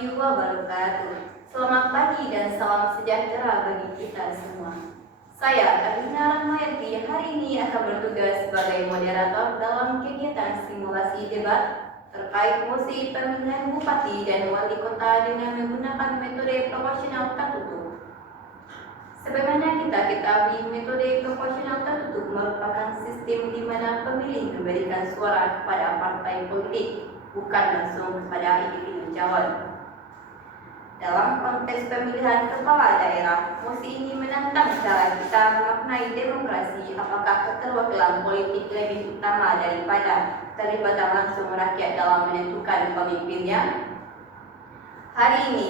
warahmatullahi wabarakatuh. Selamat pagi dan salam sejahtera bagi kita semua. Saya Arina Rahmayati hari ini akan bertugas sebagai moderator dalam kegiatan simulasi debat terkait mosi pemilihan bupati dan wali kota dengan menggunakan metode proporsional tertutup. Sebagaimana kita ketahui, metode proporsional tertutup merupakan sistem di mana pemilih memberikan suara kepada partai politik, bukan langsung kepada individu calon. Dalam konteks pemilihan kepala daerah, mosi ini menantang cara kita memaknai demokrasi, apakah keterwakilan politik lebih utama daripada keterlibatan langsung rakyat dalam menentukan pemimpinnya? Hari ini,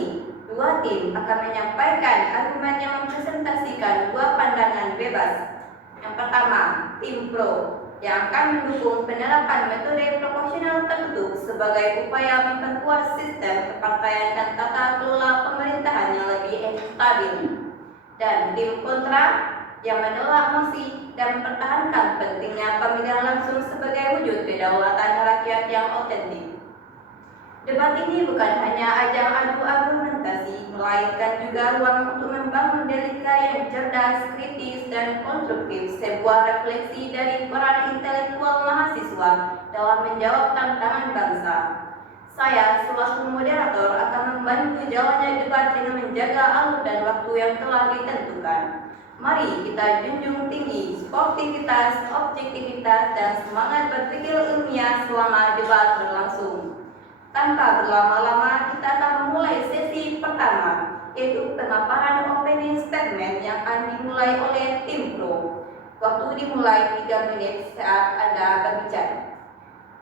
dua tim akan menyampaikan argumen yang mempresentasikan dua pandangan bebas. Yang pertama, tim pro yang akan mendukung penerapan metode proporsional tertutup sebagai upaya memperkuat sistem kepartaian dan tata kelola pemerintahan yang lebih stabil. Dan tim kontra yang menolak mosi dan mempertahankan pentingnya pemilihan langsung sebagai wujud kedaulatan rakyat yang otentik. Debat ini bukan hanya ajang adu argumentasi, melainkan juga ruang untuk membangun dialektika yang cerdas, kritis, dan konstruktif, sebuah refleksi dari peran intelektual mahasiswa dalam menjawab tantangan bangsa. Saya selaku moderator akan membantu jalannya debat dengan menjaga alur dan waktu yang telah ditentukan. Mari kita junjung tinggi sportivitas, objektivitas, dan semangat berpikir ilmiah selama debat berlangsung. Tanpa berlama-lama, kita akan memulai sesi pertama, yaitu pemaparan opening statement yang akan dimulai oleh tim pro. Waktu dimulai 3 menit saat Anda berbicara.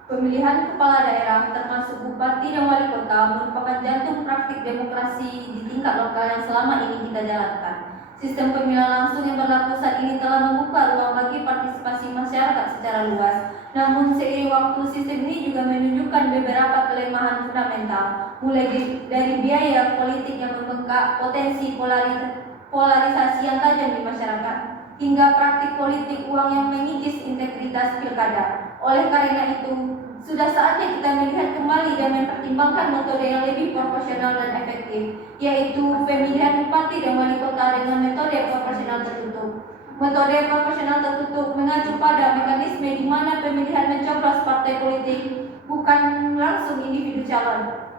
Pemilihan kepala daerah termasuk bupati dan wali kota merupakan jantung praktik demokrasi di tingkat lokal yang selama ini kita jalankan. Sistem pemilihan langsung yang berlaku saat ini telah membuka ruang bagi partisipasi masyarakat secara luas. Namun seiring waktu, sistem ini juga menunjukkan beberapa kelemahan fundamental, mulai dari biaya politik yang membengkak, potensi polarisasi yang tajam di masyarakat, hingga praktik politik uang yang mengikis integritas pilkada. Oleh karena itu, sudah saatnya kita melihat kembali dan mempertimbangkan metode yang lebih proporsional dan efektif, yaitu pemilihan bupati dan wali kota dengan metode proporsional tertutup. Metode proporsional tertutup mengacu pada mekanisme di mana pemilihan mencoblos partai politik, bukan langsung individu calon.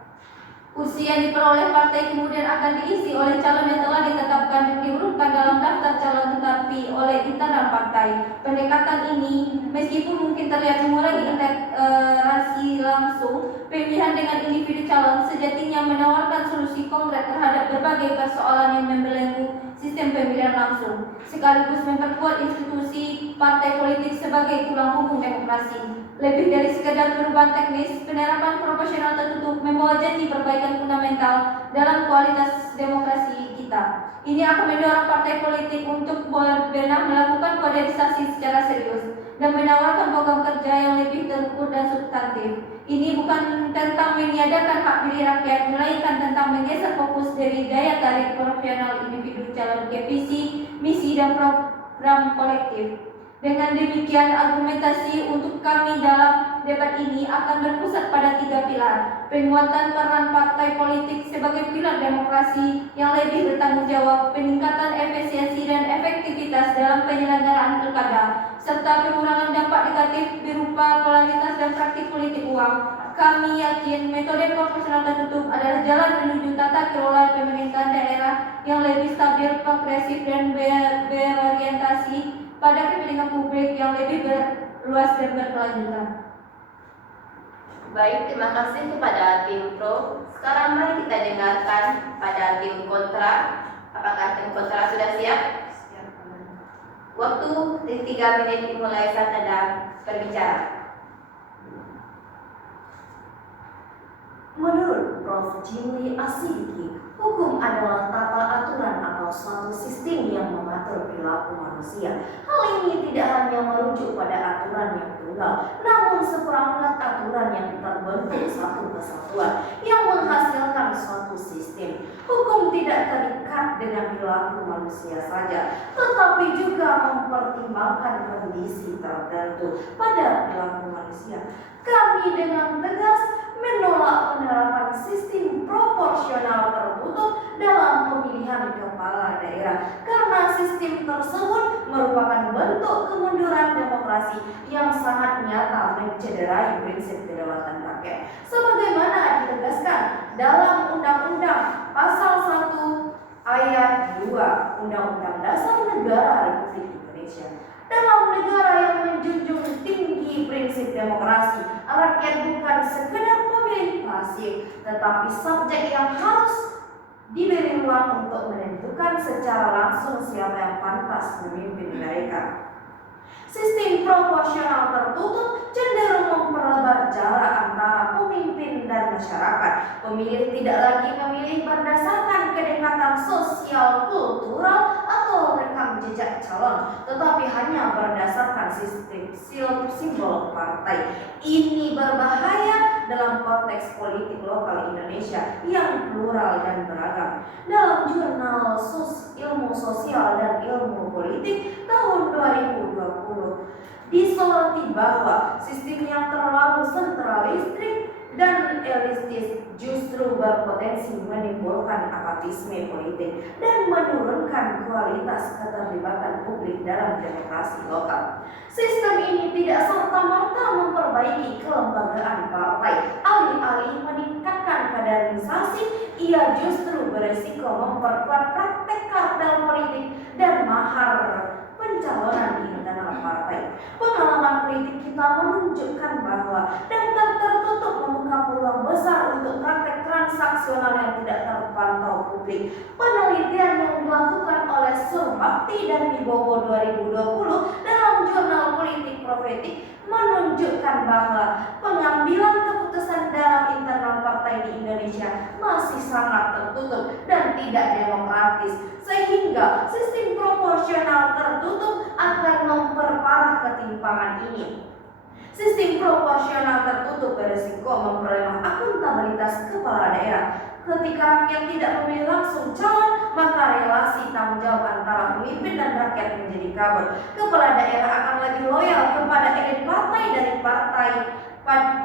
Kursi yang diperoleh partai kemudian akan diisi oleh calon yang telah ditetapkan dan diurutkan dalam daftar calon tetapi oleh internal partai. Pendekatan ini meskipun mungkin terlihat mengurangi integrasi langsung, pemilihan dengan individu calon sejatinya menawarkan solusi konkret terhadap berbagai persoalan yang membelenggu sistem pemilihan langsung, sekaligus memperkuat institusi partai politik sebagai tulang punggung demokrasi. Lebih dari sekedar perubahan teknis, penerapan proporsional tertutup membawa janji perbaikan fundamental dalam kualitas demokrasi kita. Ini akan mendorong partai politik untuk benar melakukan kaderisasi secara serius dan menawarkan program kerja yang lebih terukur dan substantif. Ini bukan tentang meniadakan hak pilih rakyat, melainkan tentang menggeser fokus dari daya tarik profesional individu calon ke visi, misi, dan program kolektif. Dengan demikian, argumentasi untuk kami dalam debat ini akan berpusat pada 3 pilar. Penguatan peran partai politik sebagai pilar demokrasi yang lebih bertanggung jawab, peningkatan efisiensi dan efektivitas dalam penyelenggaraan pilkada, serta pengurangan dampak negatif berupa polaritas dan praktik politik uang. Kami yakin metode proporsional tertutup adalah jalan menuju tata kelola pemerintahan daerah yang lebih stabil, progresif, dan berorientasi pada kepentingan publik yang lebih luas dan berkelanjutan. Baik, terima kasih kepada tim pro. Sekarang mari kita dengarkan pada tim kontra. Apakah tim kontra sudah siap? Siap. Waktu 3 menit dimulai saat Anda berbicara. Menurut Prof. Jimli Asidiki, hukum adalah tata aturan atau suatu sistem yang mengatur perilaku manusia. Hal ini tidak hanya merujuk pada aturan yang tunggal, namun seperangkat aturan yang terbentuk satu kesatuan yang menghasilkan suatu sistem. Hukum tidak terikat dengan perilaku manusia saja, tetapi juga mempertimbangkan kondisi tertentu pada perilaku manusia. Kami dengan tegas menolak penerapan sistem proporsional dalam pemilihan kepala daerah, karena sistem tersebut merupakan bentuk kemunduran demokrasi yang sangat nyata mencederai prinsip kedaulatan rakyat. Sebagaimana ditegaskan dalam Undang-Undang Pasal 1 Ayat 2 Undang-Undang Dasar Negara Republik Indonesia. Dalam negara yang menjunjung tinggi prinsip demokrasi, rakyat bukan sekedar pemilih pasif, tetapi subjek yang harus diberi ruang untuk menentukan secara langsung siapa yang pantas memimpin mereka. Sistem proporsional tertutup cenderung memperlebar jarak antara pemimpin dan masyarakat. Pemilih tidak lagi memilih berdasarkan kedekatan sosial, kultural, atau rekam jejak calon, tetapi hanya berdasarkan sistem simbol partai. Ini berbahaya dalam konteks politik lokal Indonesia yang plural dan beragam. Dalam jurnal Ilmu Sosial dan Ilmu Politik tahun 2020 disoroti bahwa sistem yang terlalu sentralistik dan elitis justru berpotensi menimbulkan apatisme politik dan menurunkan kualitas keterlibatan publik dalam demokrasi lokal. Sistem ini tidak serta-merta memperbaiki kelembagaan partai. Alih-alih meningkatkan kaderisasi, ia justru beresiko memperkuat praktek kartel politik dan mahar pencalonan di internal partai. Pengalaman politik kita menunjukkan bahwa daftar tertutup membuka peluang besar untuk praktek transaksional yang tidak terpantau publik. Penelitian yang dilakukan oleh Surbakti dan Wibowo 2020 dalam jurnal Politik Profetik menunjukkan bahwa pengambilan keputusan dalam internal partai di Indonesia masih sangat tertutup dan tidak demokratis, sehingga sistem proporsional tertutup akan memperparah ketimpangan ini. Sistem proporsional tertutup berisiko memperlemah akuntabilitas kepala daerah. Ketika rakyat tidak memilih langsung calon, maka relasi tanggung jawab antara pemimpin dan rakyat menjadi kabur. Kepala daerah akan lebih loyal kepada elit partai dari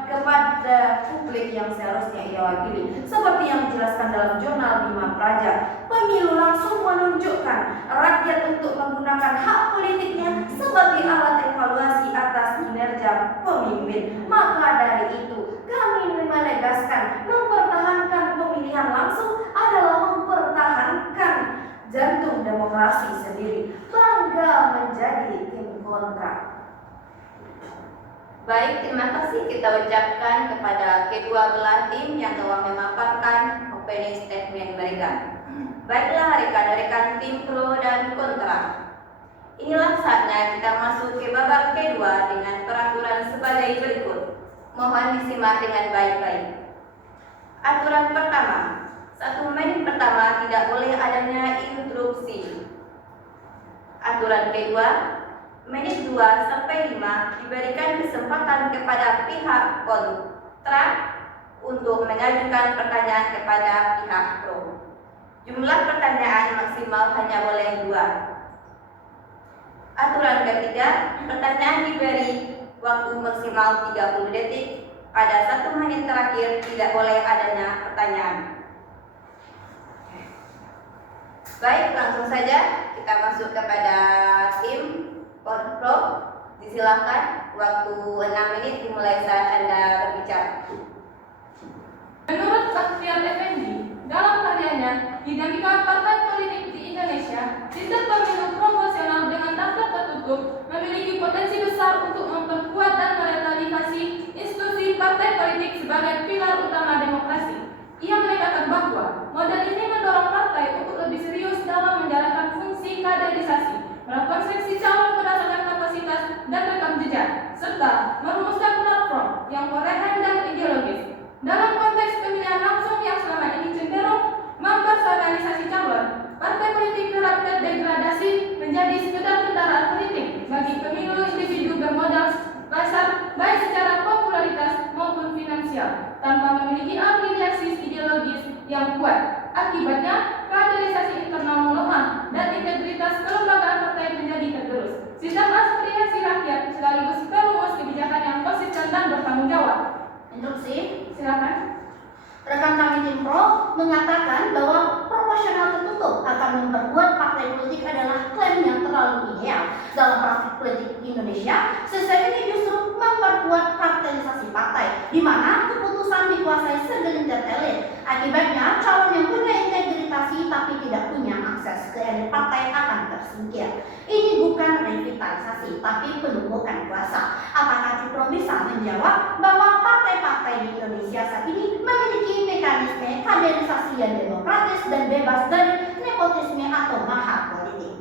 kepada publik yang seharusnya ia wakili. Seperti yang dijelaskan dalam jurnal Bima Praja, pemilu langsung menunjukkan rakyat untuk menggunakan hak politiknya sebagai alat evaluasi atas kinerja pemimpin. Maka dari itu, kami menegaskan mempertahankan pemilihan langsung adalah mempertahankan jantung demokrasi sendiri. Bangga menjadi tim kontra. Baik, terima kasih kita ucapkan kepada kedua belah tim yang telah memaparkan opening statement mereka. Baiklah rekan-rekan tim pro dan kontra. Inilah saatnya kita masuk ke babak kedua dengan peraturan sebagai berikut. Mohon disimak dengan baik-baik. Aturan pertama, 1 menit pertama tidak boleh adanya interupsi. Aturan kedua, menit 2 sampai 5 diberikan kesempatan kepada pihak kontra untuk mengajukan pertanyaan kepada pihak pro. Jumlah pertanyaan maksimal hanya boleh 2. Aturan ketiga, pertanyaan diberi waktu maksimal 30 detik. Pada 1 menit terakhir tidak boleh adanya pertanyaan. Baik, langsung saja kita masuk kepada tim pro. Disilakan, waktu 6 menit dimulai saat Anda berbicara. Menurut Baktiar Effendi, dalam karyanya Dinamika Partai Politik di Indonesia, sistem pemilu proporsional dengan daftar tertutup memiliki potensi besar untuk memperkuat dan merevitalisasi institusi partai politik sebagai pilar utama demokrasi. Ia menekankan bahwa model ini mendorong partai untuk lebih serius dalam menjalankan fungsi kaderisasi, melakukan seleksi calon berdasarkan kapasitas dan rekam jejak, serta merumuskan platform yang koherent dan ideologis. Dalam konteks pemilihan langsung yang selama ini cenderung mempersonalisasi calon, partai politik kerap terdegradasi menjadi sekedar kendaraan politik bagi pemilu individu bermodal besar baik secara popularitas maupun finansial, tanpa memiliki afiliasi ideologis yang kuat. Akibatnya, kaderisasi internal melemah dan integritas kelembagaan partai menjadi tergerus. Sistem aspirasi rakyat sekaligus perumus kebijakan yang konsisten dan bertanggung jawab. Instruksi, Silakan. rekan kami tim pro mengatakan bahwa proporsional tertutup terlalu ideal. Dalam praktik politik Indonesia, sistem ini justru memperkuat kapitalisasi partai, di mana keputusan dikuasai segelintir elit. Akibatnya, calon yang punya integritas tapi tidak punya akses ke elit partai akan tersingkir. Ini bukan revitalisasi, tapi penumpukan kuasa. Apakah Cipro bisa menjawab bahwa partai-partai di Indonesia saat ini memiliki mekanisme kaderisasi yang demokratis dan bebas dari nepotisme atau mahar politik?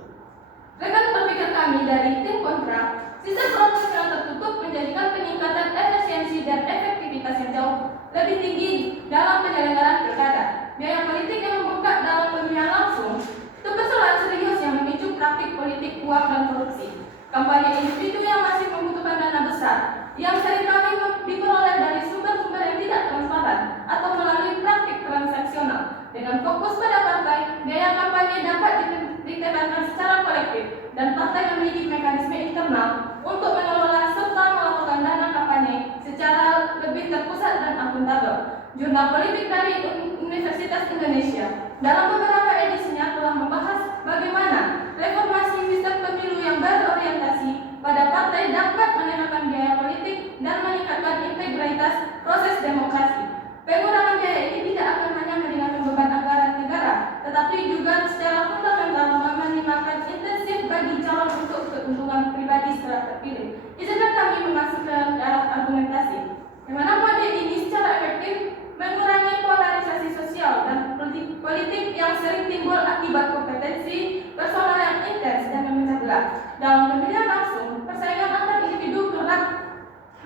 Rekan berpikir kami dari tim kontra, sistem proporsional tertutup menjadikan peningkatan efisiensi dan efektivitas yang jauh lebih tinggi dalam penyelenggaraan pilkada. Biaya politik yang membengkak dalam pemilihan langsung, persoalan serius yang memicu praktik politik uang dan korupsi. Kampanye individu yang masih membutuhkan dana besar, yang seringkali diperoleh dari sumber-sumber yang tidak transparan atau melalui praktik transaksional. Dengan fokus pada partai, biaya kampanye dapat ditekankan secara kolektif dan partai memiliki mekanisme internal untuk mengelola serta melakukan dana kampanye secara lebih terpusat dan akuntabel. Jurnal Politik dari Universitas Indonesia dalam beberapa edisinya telah membahas bagaimana reformasi sistem pemilu yang berorientasi pada partai dapat menekan biaya politik dan meningkatkan integritas proses demokrasi. Pengurangan biaya ini tidak akan hanya meringankan beban anggaran negara, tetapi juga secara fundamental meminimalkan intensif bagi calon untuk keuntungan pribadi setelah terpilih. Izinkan kami masuk ke arah argumentasi, di mana model ini secara efektif mengurangi polarisasi sosial dan politik yang sering timbul akibat kompetensi personal yang intens dan memecah belah. Dalam pemilihan langsung, persaingan antar individu kerap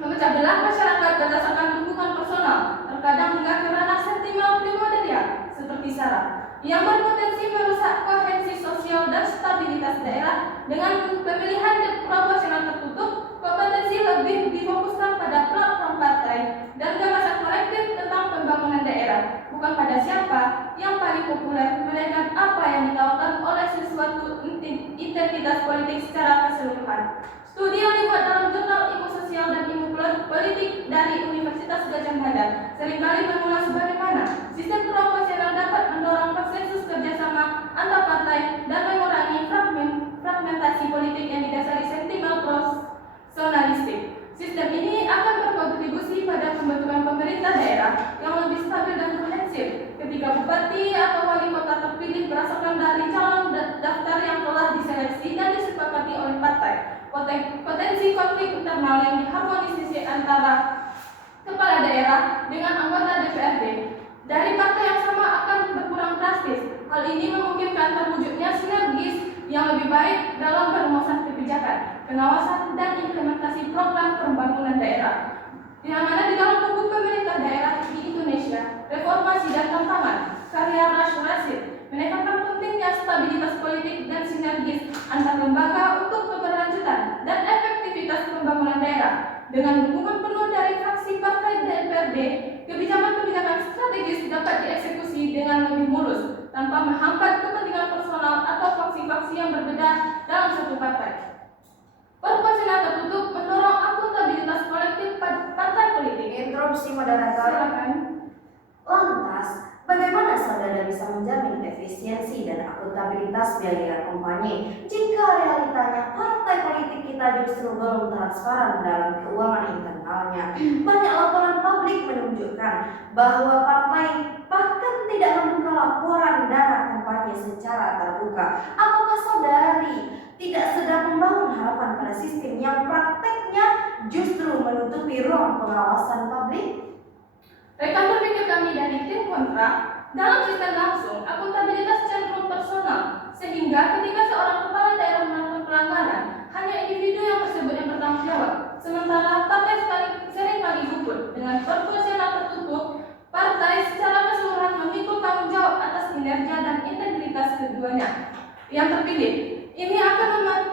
memecah belah masyarakat berdasarkan dukungan personal, terkadang hingga ke ranah sentimental primordial seperti sara, yang berpotensi merusak koherensi sosial dan stabilitas daerah. Dengan pemilihan proporsional tertutup, kompetensi lebih difokuskan pada platform partai dan gagasan kolektif tentang pembangunan daerah, bukan pada siapa yang paling populer, melainkan apa yang ditawarkan oleh sesuatu identitas politik secara keseluruhan. Studi yang dibuat dalam jurnal Ilmu Sosial dan Ilmu Politik dari Universitas Gadjah Mada seringkali mengulas bagaimana sistem proporsional dapat mendorong konsensus kerjasama antar partai dan mengurangi fragmentasi politik yang didasari sentimen personalistik. Sistem ini akan berkontribusi pada pembentukan pemerintah daerah yang lebih stabil dan komprehensif ketika bupati atau wali kota terpilih berdasarkan dari calon daftar yang telah diseleksi dan disepakati oleh partai. Potensi konflik internal yang diharmonisasi antara kepala daerah dengan anggota DPRD dari partai yang sama akan berkurang drastis. Hal ini memungkinkan terwujudnya sinergis yang lebih baik dalam perumusan kebijakan, pengawasan dan implementasi program pembangunan daerah. Yang mana di dalam buku pemerintah daerah di Indonesia, Reformasi dan Tantangan, karya Rash Rashid, menekankan pentingnya stabilitas politik dan sinergis antar lembaga untuk keberlanjutan dan efektivitas pembangunan daerah. Dengan dukungan penuh dari fraksi partai DPRD, kebijakan-kebijakan strategis dapat dieksekusi dengan lebih mulus tanpa menghambat kepentingan personal atau faksi-faksi yang berbeda dalam satu partai. Proporsional tertutup mendorong akuntabilitas kolektif partai politik. Interupsi moderator. Silakan. Lantas, bagaimana saudara bisa menjamin efisiensi dan akuntabilitas biaya kampanye jika realitanya partai politik kita justru belum transparan dalam keuangan internalnya? Banyak laporan publik menunjukkan bahwa partai bahkan tidak membuka laporan dana kampanye secara terbuka. Apakah saudari tidak sedang membangun harapan pada sistem yang prakteknya justru menutupi ruang pengawasan publik? Rekan berpikir kami dari tim kontra, dalam sistem langsung, akuntabilitas cenderung personal, sehingga ketika seorang kepala daerah melakukan pelanggaran, hanya individu yang tersebut yang bertanggung jawab. Sementara partai seringkali luput. Dengan proporsional tertutup, partai secara keseluruhan memikul tanggung jawab atas kinerja dan integritas keduanya yang terpilih. Ini akan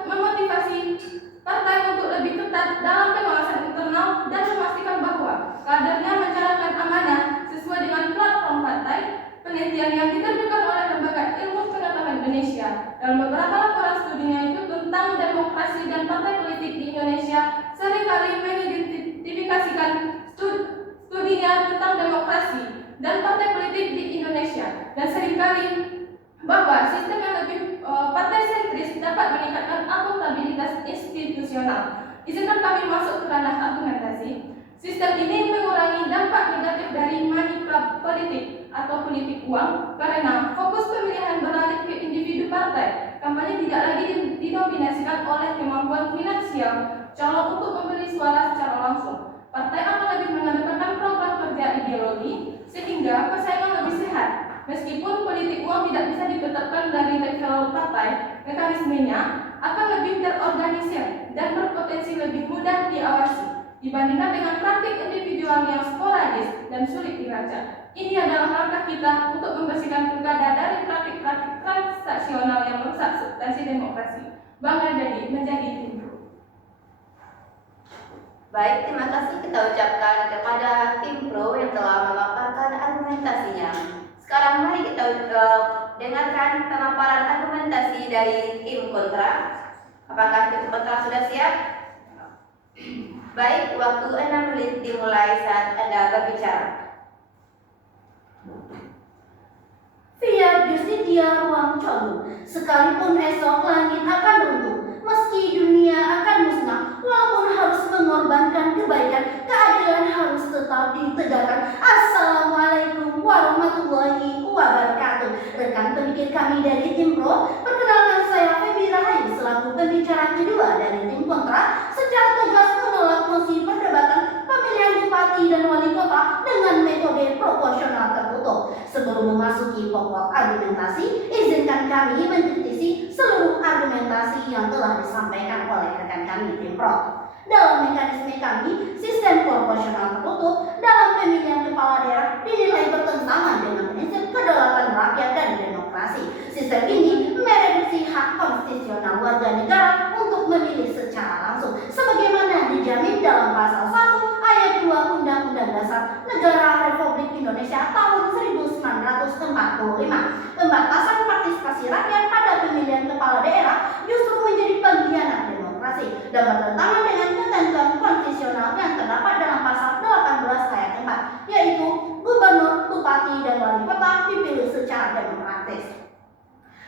memotivasi partai untuk lebih ketat dalam pengawasan internal dan memastikan bahwa kadernya menjalankan amanah sesuai dengan platform partai. Penelitian yang diterbitkan oleh Lembaga Ilmu Pengetahuan Indonesia dalam beberapa laporan studinya itu tentang demokrasi dan partai politik di Indonesia seringkali mengidentifikasikan studinya tentang demokrasi dan partai politik di Indonesia dan seringkali bahwa sistem yang lebih partai sentris dapat dapat meningkatkan akuntabilitas institusional. Izinkan kami masuk ke ranah argumentasi. Sistem ini mengurangi dampak negatif dari manipulasi politik atau politik uang karena fokus pemilihan beralih ke individu partai. Kampanye tidak lagi didominasikan oleh kemampuan finansial calon untuk membeli suara secara langsung. Partai akan lebih mengedepankan program kerja ideologi sehingga persaingan lebih sehat. Meskipun politik uang tidak bisa ditetapkan dari level partai, mekanismenya akan lebih terorganisir dan berpotensi lebih mudah diawasi dibandingkan dengan praktik individual yang sporadis dan sulit dilacak. Ini adalah langkah kita untuk membersihkan pilkada dari praktik-praktik transaksional yang merusak substansi demokrasi. Bangga jadi menjadi tim pro. Baik, terima kasih kita ucapkan kepada tim pro yang telah memaparkan argumentasinya. Sekarang mari kita dengarkan pemaparan argumentasi dari tim kontra. Apakah tim kontra sudah siap? Baik, waktu 6 menit dimulai saat Anda berbicara. Fiat Justitia ruang colu, sekalipun esok langit akan runtuh, meski dunia akan musnah, walaupun harus mengorbankan kebaikan, keadilan harus tetap ditegakkan. Assalamualaikum warahmatullahi wabarakatuh. Rekan pemikir kami dari tim pro, perkenalkan saya Febi Rahayu selaku pembicara kedua dari tim kontra, secara tegas menolak mosi perdebatan pemilihan bupati dan wali kota dengan metode proporsional tertutup. Sebelum memasuki pokok argumentasi, izinkan kami mengkritisi seluruh argumentasi yang telah disampaikan oleh rekan kami tim pro. Dalam mekanisme kami, sistem proporsional tertutup dalam pemilihan kepala daerah dinilai bertentangan dengan prinsip kedaulatan rakyat dan demokrasi. Sistem ini mereduksi hak konstitusional warga negara untuk memilih secara langsung, sebagaimana dijamin dalam pasal 1 ayat 2 Undang-Undang Dasar Negara Republik Indonesia tahun 1945. Pembatasan partisipasi rakyat pada pemilihan kepala daerah justru menjadi pengkhianat demokrasi dan bertentangan dengan ketentuan konstitusional yang terdapat dalam pasal 18 ayat 4, yaitu gubernur, bupati, dan wali kota dipilih secara demokratis.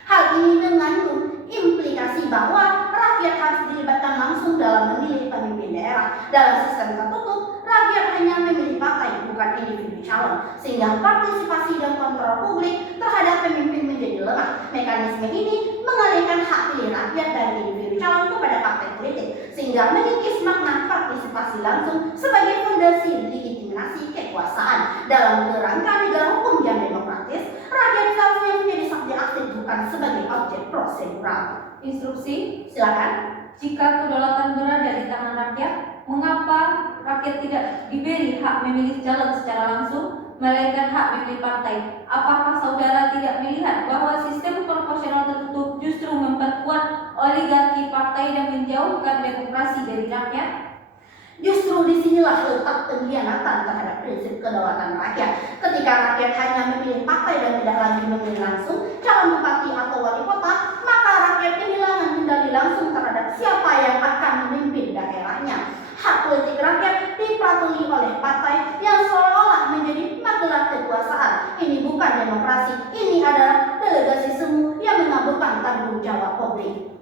Hal ini mengandung implikasi bahwa rakyat harus dilibatkan langsung dalam memilih pemimpin daerah. Dalam sistem tertutup, rakyat hanya memilih partai, bukan individu calon, sehingga partisipasi dan kontrol publik terhadap pemimpin menjadi lemah. Mekanisme ini mengalihkan hak pilih rakyat dari individu calon kepada partai politik, sehingga mengikis makna partisipasi langsung sebagai fondasi legitimasi kekuasaan. Dalam kerangka negara hukum yang demokratis, rakyat seharusnya menjadi subjek aktif bukan sebagai objek prosedural. Instruksi, Silakan. jika kedaulatan berada di tangan rakyat, mengapa rakyat tidak diberi hak memilih calon secara langsung, melainkan hak memilih partai? Apakah saudara tidak melihat bahwa sistem proporsional tertutup justru memperkuat oligarki partai dan menjauhkan demokrasi dari rakyat? Justru disinilah letak pengkhianatan terhadap prinsip kedaulatan rakyat. Ketika rakyat hanya memilih partai dan tidak lagi memilih langsung calon bupati atau wali kota, maka rakyat kehilangan kendali langsung terhadap siapa yang akan memimpin daerahnya. Hak politik rakyat dipatuhi oleh partai yang seolah-olah menjadi magelang kekuasaan. Ini bukan demokrasi, ini adalah delegasi semu yang mengaburkan tanggung jawab publik.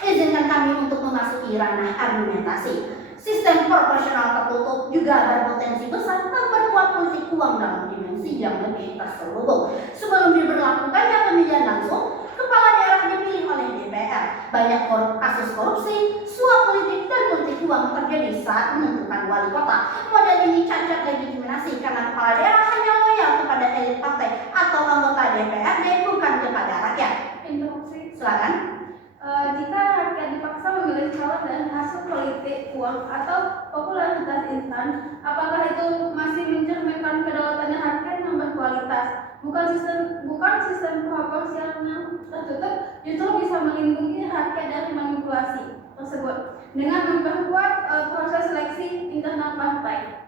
Izinkan kami untuk memasuki ranah argumentasi. Sistem proporsional tertutup juga berpotensi besar memperkuat politik uang dalam dimensi yang lebih terselubung. Sebelum diberlakukannya pemilihan langsung, kepala daerah dipilih oleh DPR. Banyak kasus korupsi, suap politik, dan politik uang terjadi saat menentukan wali kota. Model ini cacat legitimasi karena kepala daerah hanya loyal kepada elit partai atau anggota DPRD, bukan kepada rakyat. Interupsi. Silakan. Jika rakyat dipaksa memilih calon dan hasil politik uang atau popularitas instan, apakah itu masih mencerminkan kedaulatan rakyat yang berkualitas? Bukan sistem proporsional tertutup justru bisa melindungi rakyat dari manipulasi tersebut dengan memperkuat proses seleksi internal partai.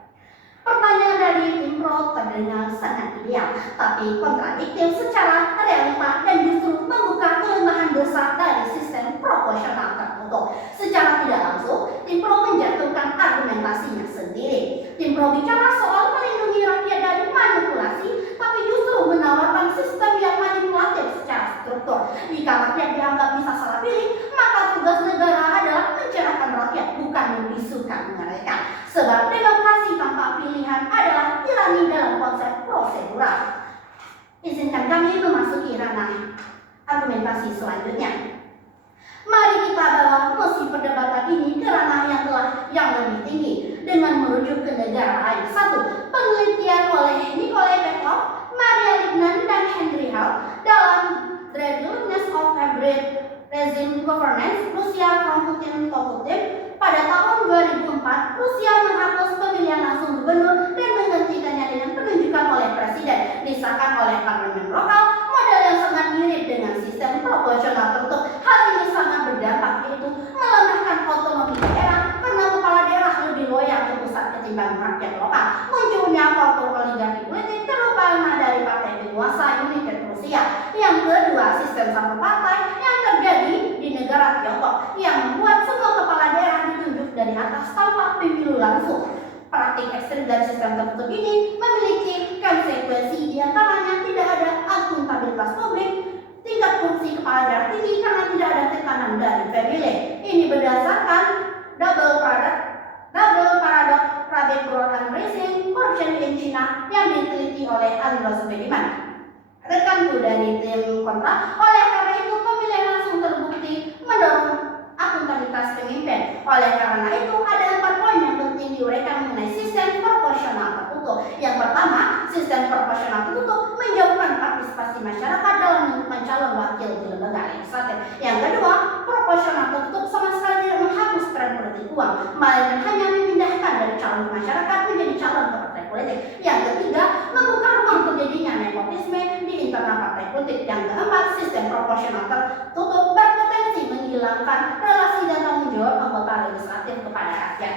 Pertanyaan dari tim pro terdengar sangat ideal, tapi kontradiktif secara realita dan justru membuka kelemahan besar dari sistem proporsional tertutup. Secara tidak langsung, tim pro menjatuhkan argumentasinya sendiri. Tim pro bicara soal melindungi rakyat dari manipulasi, tapi justru menawarkan sistem yang manipulatif secara struktur. Jika rakyat dianggap bisa salah pilih, izinkan kami memasuki ranah argumentasi selanjutnya. Mari kita bawa musim perdebatan ini ke ranah yang lebih tinggi dengan merujuk ke negara lain. 1. Penelitian oleh Nikolai Petrov, Maria Lignan, dan Henry Hall dalam The Readiness of Hybrid Regime Governance, Rusia from Putin to Putin. Pada tahun 2004, Rusia menghapus pemilihan langsung gubernur dan menggantikannya dengan penunjukan oleh presiden, disahkan oleh parlemen lokal, model yang sangat mirip dengan sistem proporsional tertutup. Hal ini sangat berdampak, yaitu melemahkan otonomi daerah karena kepala daerah lebih loyal ke pusat ketimbang rakyat lokal. Munculnya kultur oligarki politik terutama dari partai penguasa United Rusia. Yang kedua, sistem satu partai yang terjadi di negara Tiongkok yang membuat semua kepala daerah ditunjuk dari atas tanpa pemilu langsung. Praktik ekstrim dari sistem tertutup ini memiliki konsekuensi, di antaranya tidak ada akuntabilitas publik, tingkat korupsi kepala daerah tinggi karena tidak ada tekanan dari pemilih. Ini berdasarkan double paradox Rabbit Growth and Rising Corruption in China yang diteliti oleh Andros Bediman, rekanku dari tim kontra. Oleh karena itu, pemilihan langsung terbukti mendorong akuntabilitas pemimpin. Oleh karena itu, ada 4 poin yang penting diuraikan mengenai sistem proporsional tertutup. Yang pertama, sistem proporsional tertutup menjauhkan partisipasi masyarakat dalam menentukan calon wakil di lembaga legislatif. Yang kedua, proporsional tertutup sama sekali tidak menghapus tren politik uang, melainkan hanya memindahkan dari calon masyarakat menjadi calon ke partai politik. Yang ketiga, membuka ruang terjadinya nepotisme di internal partai politik. Yang keempat, sistem proporsional tertutup berpotensi menghilangkan relasi dan tanggung jawab anggota legislatif kepada rakyat.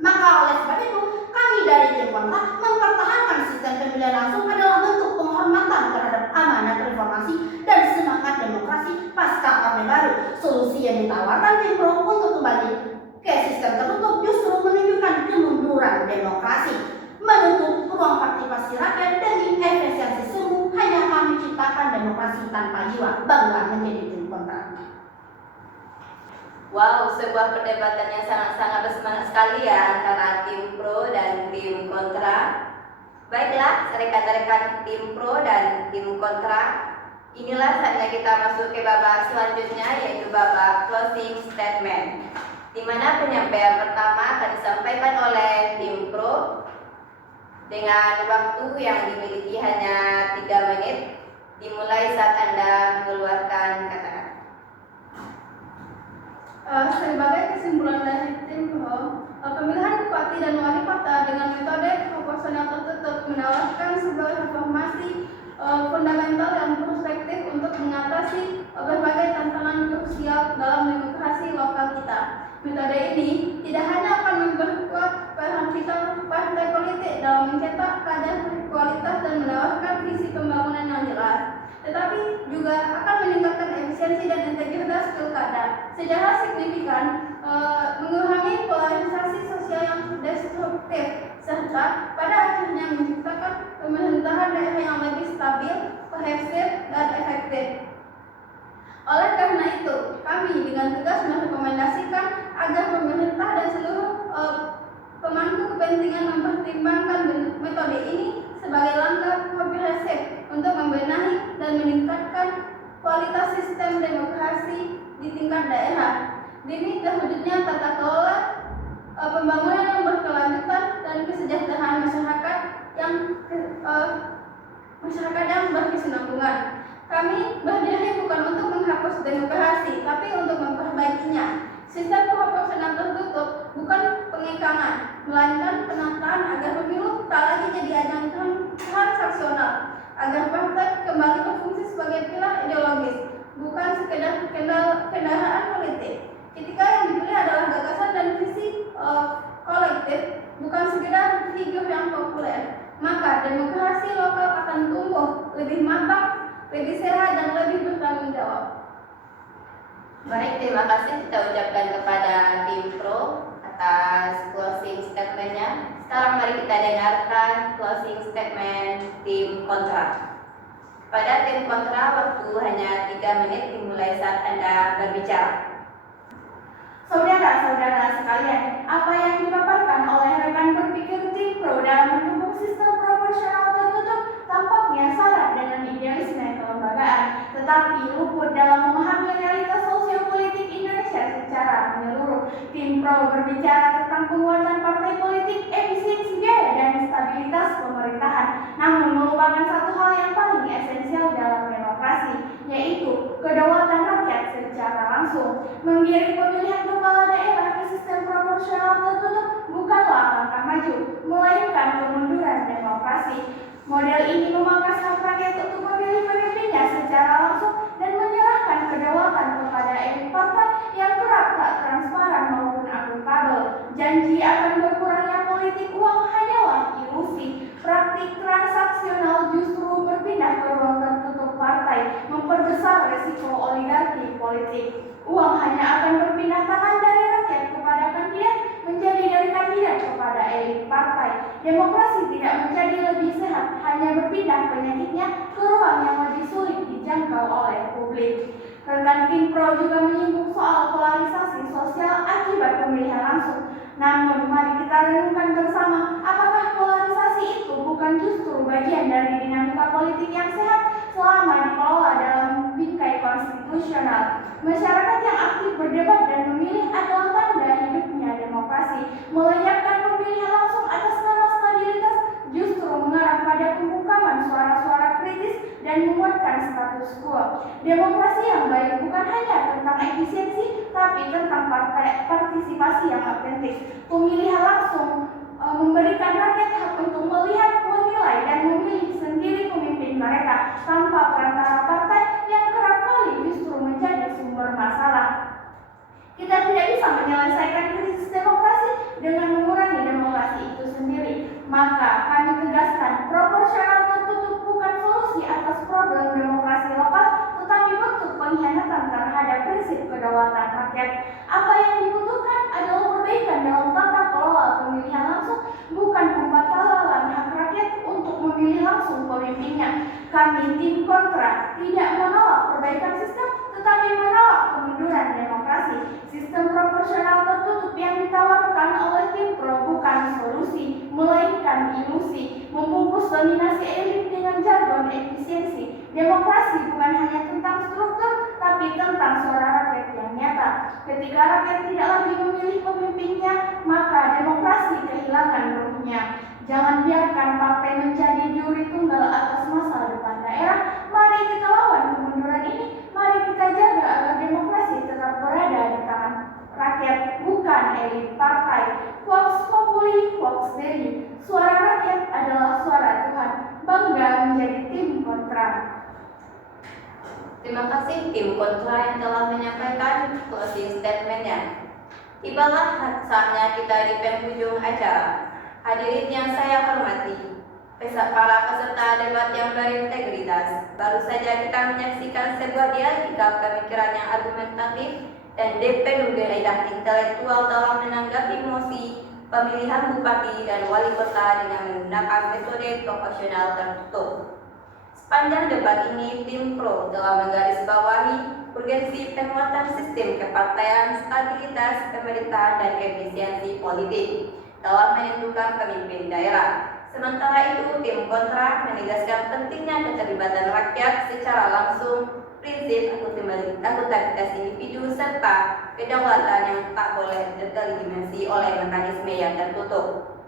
Maka oleh sebab itu, kami dari tim kontra mempertahankan sistem pemilihan langsung adalah bentuk penghormatan terhadap amanat reformasi dan semangat demokrasi pasca Orde Baru. Solusi yang ditawarkan tim pro untuk kembali ke sistem tertutup justru menunjukkan kemunduran demokrasi, menutup ruang partisipasi rakyat dan efisiensi semu. Hanya kami ciptakan demokrasi tanpa jiwa. Bangga menjadi tim kontra. Wow, sebuah perdebatan yang sangat-sangat bersemangat sekali ya antara tim pro dan tim kontra. Baiklah, rekan-rekan tim pro dan tim kontra, inilah saatnya kita masuk ke babak selanjutnya, yaitu babak closing statement, di mana penyampaian pertama akan disampaikan oleh tim pro dengan waktu yang dimiliki hanya 3 menit, dimulai saat Anda mengeluarkan kata-kata. Sebagai kesimpulan dari tim pro, pemilihan bupati dan wali kota dengan metode proporsional tertutup menawarkan sebuah reformasi fundamental yang prospektif untuk mengatasi berbagai tantangan krusial dalam demokrasi lokal kita. Metode ini tidak hanya akan memperkuat peran vital partai politik dalam mencetak kader berkualitas dan menawarkan visi pembangunan yang jelas, tetapi juga akan meningkatkan efisiensi dan integritas pilkada secara signifikan, mengurangi polarisasi sosial yang destruktif, serta pada akhirnya menciptakan pemerintahan daerah yang lebih stabil, kohesif, dan efektif. Oleh karena itu, kami dengan tegas merekomendasikan agar pemerintah dan seluruh pemangku kepentingan mempertimbangkan metode ini sebagai langkah progresif untuk membenahi dan meningkatkan kualitas sistem demokrasi di tingkat daerah demi terwujudnya tata kelola pembangunan yang berkelanjutan dan kesejahteraan masyarakat yang berkesinambungan. Kami berdiri bukan untuk menghapus demokrasi, tapi untuk memperbaikinya. Sistem proporsional tertutup bukan pengekangan, melainkan penataan agar pemilu tak lagi jadi ajang transaksional, agar partai kembali berfungsi sebagai pilar ideologis, bukan sekedar kendaraan politik. Ketika yang dipilih adalah gagasan dan visi kolektif, bukan sekedar figur yang populer, maka demokrasi lokal akan tumbuh lebih matang, lebih sehat, dan lebih bertanggung jawab. Baik, terima kasih kita ucapkan kepada tim pro atas closing statementnya. Sekarang mari kita dengarkan closing statement tim kontra. Pada tim kontra, waktu hanya 3 menit dimulai saat Anda berbicara. Saudara-saudara sekalian, apa yang dipaparkan oleh rekan berpikir tim pro dalam mendukung sistem proporsional tertutup tampaknya syarat dengan idealisme kelembagaan, tetapi luput dalam memahami realitas sosiopolitik Indonesia secara menyeluruh. Tim Pro berbicara tentang penguatan partai politik, efisiensi biaya, dan stabilitas pemerintahan, namun melupakan satu hal yang paling esensial dalam demokrasi, yaitu kedaulatan rakyat secara langsung. Menggiring pemilihan kepala daerah ke sistem proporsional tertutup bukanlah langkah maju, melainkan kemunduran demokrasi. Model ini memangkas hak rakyat untuk memilih pemimpinnya secara langsung dan menyerahkan kedaulatan kepada elit partai yang kerap tak transparan maupun akuntabel. Janji akan berkurangnya politik uang hanyalah ilusi. Praktik transaksional justru berpindah ke ruang tertutup partai, memperbesar resiko oligarki politik. Uang hanya akan berpindah tangan dari rakyat kepada kandidat, menjadi dari kandidat kepada elit partai. Demokrasi tidak menjadi lebih sehat, hanya berpindah penyakitnya ke ruang yang lebih sulit dijangkau oleh publik. Rekan Tim Pro juga menyinggung soal polarisasi sosial akibat pemilihan langsung. Namun, mari kita renungkan bersama, apakah polarisasi itu bukan justru bagian dari dinamika politik yang sehat selama dikelola dalam bingkai konstitusional? Masyarakat yang aktif berdebat dan memilih adalah tanda hidupnya demokrasi. Melenyapkan pemilihan langsung atas nama stabilitas justru mengarah pada pembungkaman suara-suara kritis dan menguatkan status quo. Demokrasi yang baik bukan hanya tentang efisiensi, tapi tentang partisipasi yang autentik. Pemilihan langsung memberikan rakyat hak untuk melihat, menilai, dan memilih sendiri pemimpin mereka tanpa perantara partai yang kerap kali justru menjadi sumber masalah. Kita tidak bisa menyelesaikan krisis demokrasi dengan mengurangi demokrasi itu sendiri. Maka kami tegaskan, proporsional tertutup bukan solusi atas problem demokrasi lokal, tetapi bentuk pengkhianatan terhadap prinsip kedaulatan rakyat. Apa yang dibutuhkan adalah perbaikan dalam tata kelola pemilihan langsung, bukan pembatalan hak rakyat untuk memilih langsung pemimpinnya. Kami tim kontra tidak menolak perbaikan sistem, tetapi menolak kemunduran demokrasi. Sistem proporsional tertutup yang ditawarkan oleh Tim Pro bukan solusi, melainkan ilusi, membungkus dominasi elit dengan jargon efisiensi. Demokrasi bukan hanya tentang struktur, tapi tentang suara rakyat yang nyata. Ketika rakyat tidak lagi memilih pemimpinnya, maka demokrasi kehilangan ruhnya. Jangan biarkan partai menjadi juri tunggal atas masa depan daerah. Mari kita lawan kemunduran ini. Mari kita jaga agar demokrasi tetap berada di tangan rakyat, bukan elit partai. Vox populi, vox dei. Suara rakyat adalah suara Tuhan. Bangga menjadi tim kontra. Terima kasih tim kontra yang telah menyampaikan closing statement-nya. Tibalah saatnya kita di penghujung acara. Hadirin yang saya hormati, para peserta debat yang berintegritas, baru saja kita menyaksikan sebuah dialektika pemikiran yang argumentatif dan dipenuhi gairah intelektual dalam menanggapi mosi pemilihan bupati dan wali kota dengan menggunakan metode proporsional tertutup. Sepanjang debat ini, Tim Pro telah menggarisbawahi urgensi penguatan sistem kepartaian, stabilitas pemerintahan, dan efisiensi politik dalam menentukan pemimpin daerah. Sementara itu, tim kontra menegaskan pentingnya keterlibatan rakyat secara langsung, prinsip akuntabilitas individu, serta kedaulatan yang tak boleh terdimensi oleh mekanisme yang tertutup.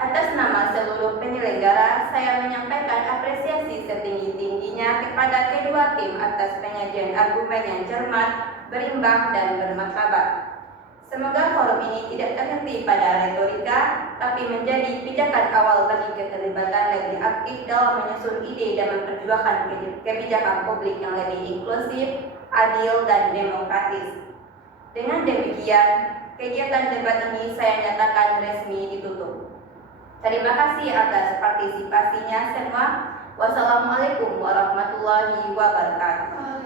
Atas nama seluruh penyelenggara, saya menyampaikan apresiasi setinggi-tingginya kepada kedua tim atas penyajian argumen yang cermat, berimbang, dan bermartabat. Semoga forum ini tidak terhenti pada retorika, tapi menjadi pijakan awal bagi keterlibatan lebih aktif dalam menyusun ide dan memperjuangkan kebijakan publik yang lebih inklusif, adil, dan demokratis. Dengan demikian, kegiatan debat ini saya nyatakan resmi ditutup. Terima kasih atas partisipasinya semua. Wassalamualaikum warahmatullahi wabarakatuh.